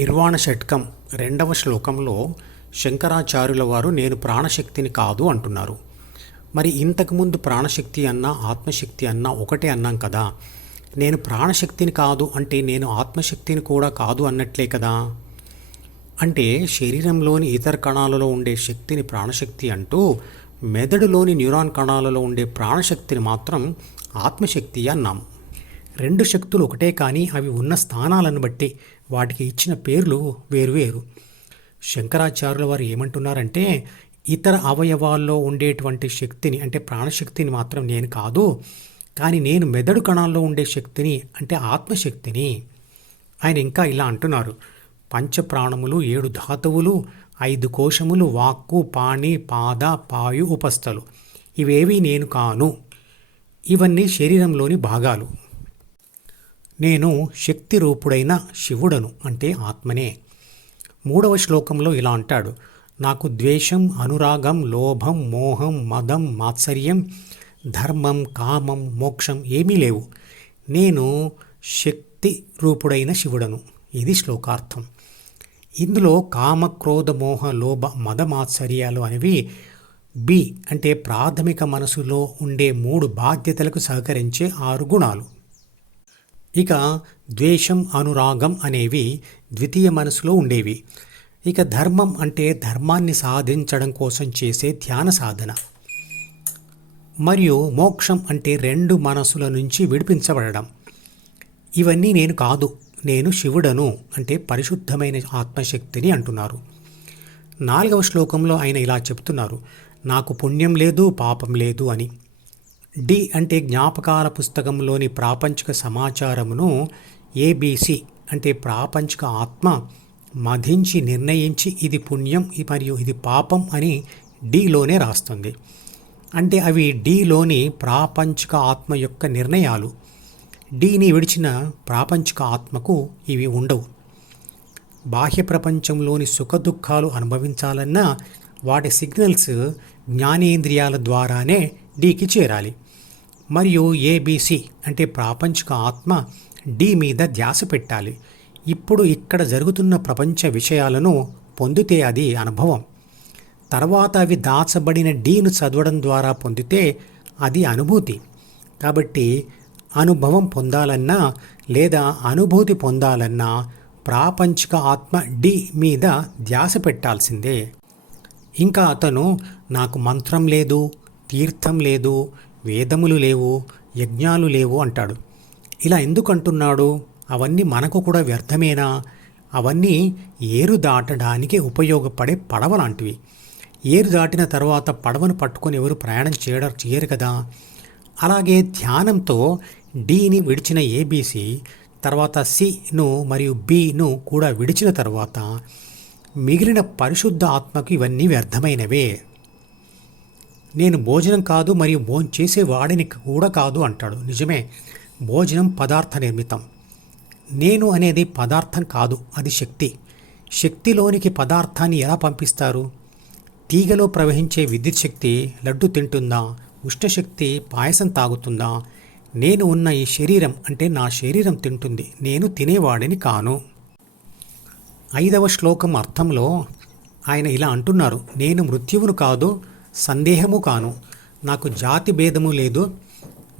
నిర్వాణ షట్కం 2వ శ్లోకంలో శంకరాచార్యుల వారు నేను ప్రాణశక్తిని కాదు అంటున్నారు. మరి ఇంతకుముందు ప్రాణశక్తి అన్నా ఆత్మశక్తి అన్నా ఒకటే అన్నాం కదా. నేను ప్రాణశక్తిని కాదు అంటే నేను ఆత్మశక్తిని కూడా కాదు అన్నట్లే కదా. అంటే శరీరంలోని ఇతర కణాలలో ఉండే శక్తిని ప్రాణశక్తి అంటూ మెదడులోని న్యూరాన్ కణాలలో ఉండే ప్రాణశక్తిని మాత్రం ఆత్మశక్తి అన్నాం. రెండు శక్తులు ఒకటే కానీ అవి ఉన్న స్థానాలను బట్టి వాటికి ఇచ్చిన పేర్లు వేరువేరు. శంకరాచార్యుల వారు ఏమంటున్నారంటే ఇతర అవయవాల్లో ఉండేటువంటి శక్తిని అంటే ప్రాణశక్తిని మాత్రం నేను కాదు, కానీ నేను మెదడు కణాల్లో ఉండే శక్తిని అంటే ఆత్మశక్తిని. ఆయన ఇంకా ఇలా అంటున్నారు, పంచప్రాణములు 7 ధాతువులు 5 కోశములు వాక్కు పాణి పాద పాయు ఉపస్థలు ఇవేవి నేను కాను. ఇవన్నీ శరీరంలోని భాగాలు. నేను శక్తి రూపుడైన శివుడను అంటే ఆత్మనే. 3వ శ్లోకంలో ఇలా అంటాడు, నాకు ద్వేషం అనురాగం లోభం మోహం మదం మాత్సర్యం ధర్మం కామం మోక్షం ఏమీ లేవు. నేను శక్తి రూపుడైన శివుడను. ఇది శ్లోకార్థం. ఇందులో కామ క్రోధ మోహ లోభ మద మాత్సర్యాలు అనేవి బి అంటే ప్రాథమిక మనసులో ఉండే 3 బాధ్యతలకు సహకరించే 6 గుణాలు. ఇక ద్వేషం అనురాగం అనేవి ద్వితీయ మనసులో ఉండేవి. ఇక ధర్మం అంటే ధర్మాన్ని సాధించడం కోసం చేసే ధ్యాన సాధన. మరియు మోక్షం అంటే 2 మనసుల నుంచి విడిపించబడడం. ఇవన్నీ నేను కాదు, నేను శివుడను అంటే పరిశుద్ధమైన ఆత్మశక్తిని అంటున్నారు. 4వ శ్లోకంలో ఆయన ఇలా చెప్తున్నారు, నాకు పుణ్యం లేదు పాపం లేదు అని. డి అంటే జ్ఞాపకాల పుస్తకంలోని ప్రాపంచిక సమాచారమును ఏబిసి అంటే ప్రాపంచిక ఆత్మ మధించి నిర్ణయించి ఇది పుణ్యం మరియు ఇది పాపం అని డిలోనే రాస్తుంది. అంటే అవి డిలోని ప్రాపంచిక ఆత్మ యొక్క నిర్ణయాలు. డిని విడిచిన ప్రాపంచిక ఆత్మకు ఇవి ఉండవు. బాహ్య ప్రపంచంలోని సుఖదుఖాలు అనుభవించాలన్నా వాటి సిగ్నల్స్ జ్ఞానేంద్రియాల ద్వారానే డికి చేరాలి. మరియు ఏబిసి అంటే ప్రాపంచిక ఆత్మ డి మీద ధ్యాస పెట్టాలి. ఇప్పుడు ఇక్కడ జరుగుతున్న ప్రపంచ విషయాలను పొందితే అది అనుభవం. తర్వాత అవి దాచబడిన డీను చదవడం ద్వారా పొందితే అది అనుభూతి. కాబట్టి అనుభవం పొందాలన్నా లేదా అనుభూతి పొందాలన్నా ప్రాపంచిక ఆత్మ డి మీద ధ్యాస పెట్టాల్సిందే. ఇంకా అతను నాకు మంత్రం లేదు, తీర్థం లేదు, వేదములు లేవు, యజ్ఞాలు లేవు అంటాడు. ఇలా ఎందుకు అంటున్నాడు? అవన్నీ మనకు కూడా వ్యర్థమేనా? అవన్నీ ఏరు దాటడానికి ఉపయోగపడే పడవ లాంటివి. ఏరు దాటిన తర్వాత పడవను పట్టుకొని ఎవరు ప్రయాణం చేయరు కదా. అలాగే ధ్యానంతో డిని విడిచిన ఏబిసి తర్వాత సిను మరియు బిను కూడా విడిచిన తర్వాత మిగిలిన పరిశుద్ధ ఆత్మకు ఇవన్నీ వ్యర్థమైనవే. నేను భోజనం కాదు మరియు భోంచేసే వాడిని కూడా కాదు అంటాడు. నిజమే, భోజనం పదార్థ నిర్మితం. నేను అనేది పదార్థం కాదు, అది శక్తి. శక్తిలోనికి పదార్థాన్ని ఎలా పంపిస్తారు? తీగలో ప్రవహించే విద్యుత్ శక్తి లడ్డు తింటుందా? ఉష్ణశక్తి పాయసం తాగుతుందా? నేను ఉన్న ఈ శరీరం అంటే నా శరీరం తింటుంది, నేను తినేవాడిని కాను. 5వ శ్లోకం అర్థంలో ఆయన ఇలా అంటున్నారు, నేను మృత్యువును కాదు, సందేహము కాను. నాకు జాతి భేదము లేదు,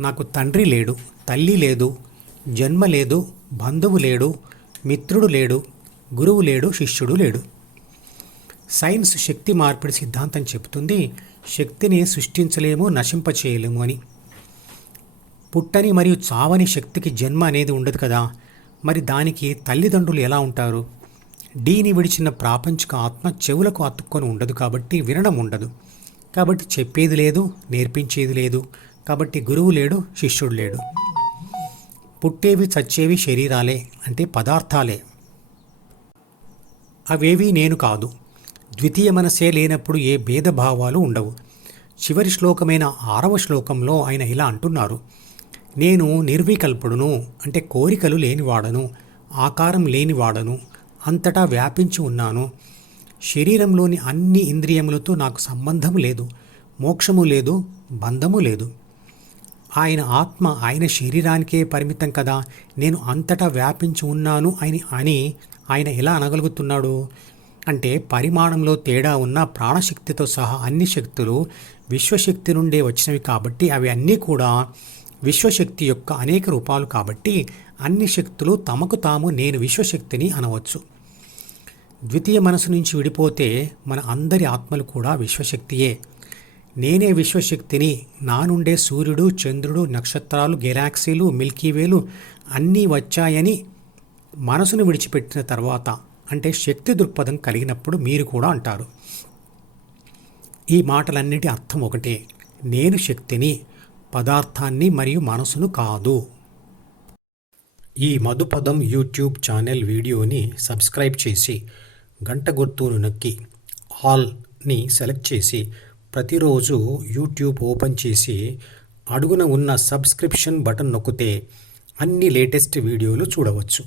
నాకు తండ్రి లేడు, తల్లి లేదు, జన్మ లేదు, బంధువు లేడు, మిత్రుడు లేడు, గురువు లేడు, శిష్యుడు లేడు. సైన్స్ శక్తి మార్పిడి సిద్ధాంతం చెబుతుంది, శక్తిని సృష్టించలేము, నశింపచేయలేము అని. పుట్టని మరియు చావని శక్తికి జన్మ అనేది ఉండదు కదా. మరి దానికి తల్లిదండ్రులు ఎలా ఉంటారు? డీని విడిచిన ప్రాపంచిక ఆత్మ చెవులకు అతుక్కొని ఉండదు కాబట్టి వినడం ఉండదు. కాబట్టి చెప్పేది లేదు, నేర్పించేది లేదు. కాబట్టి గురువు లేడు, శిష్యుడు లేడు. పుట్టేవి చచ్చేవి శరీరాలే అంటే పదార్థాలే. అవేవి నేను కాదు. ద్వితీయ మనసే లేనప్పుడు ఏ భేదభావాలు ఉండవు. చివరి శ్లోకమైన 6వ శ్లోకంలో ఆయన ఇలా అంటున్నారు, నేను నిర్వికల్పుడును అంటే కోరికలు లేనివాడను, ఆకారం లేనివాడను, అంతటా వ్యాపించి ఉన్నాను. శరీరంలోని అన్ని ఇంద్రియములతో నాకు సంబంధం లేదు, మోక్షము లేదు, బంధము లేదు. ఆయన ఆత్మ ఆయన శరీరానికే పరిమితం కదా. నేను అంతటా వ్యాపించి ఉన్నాను అని ఆయన ఎలా అనగలుగుతున్నాడు అంటే పరిమాణంలో తేడా ఉన్న ప్రాణశక్తితో సహా అన్ని శక్తులు విశ్వశక్తి నుండే వచ్చినవి కాబట్టి అవి అన్నీ కూడా విశ్వశక్తి యొక్క అనేక రూపాలు కాబట్టి అన్ని శక్తులు తమకు తాము నేను విశ్వశక్తిని అనవచ్చు. ద్వితీయ మనసు నుంచి విడిపోతే మన అందరి ఆత్మలు కూడా విశ్వశక్తియే. నేనే విశ్వశక్తిని, నా నుండే సూర్యుడు, చంద్రుడు, నక్షత్రాలు, గెలాక్సీలు, మిల్కీవేలు అన్నీ వచ్చాయని మనసును విడిచిపెట్టిన తర్వాత అంటే శక్తి దృక్పథం కలిగినప్పుడు మీరు కూడా అంటారు. ఈ మాటలన్నిటి అర్థం ఒకటే, నేను శక్తిని, పదార్థాన్ని మరియు మనసును కాదు. ఈ మధుపదం యూట్యూబ్ ఛానల్ వీడియోని సబ్స్క్రైబ్ చేసి గంట గుర్తును నొక్కి ఆల్ని సెలెక్ట్ చేసి ప్రతిరోజు యూట్యూబ్ ఓపెన్ చేసి అడుగున ఉన్న సబ్స్క్రిప్షన్ బటన్ నొక్కితే అన్ని లేటెస్ట్ వీడియోలు చూడవచ్చు.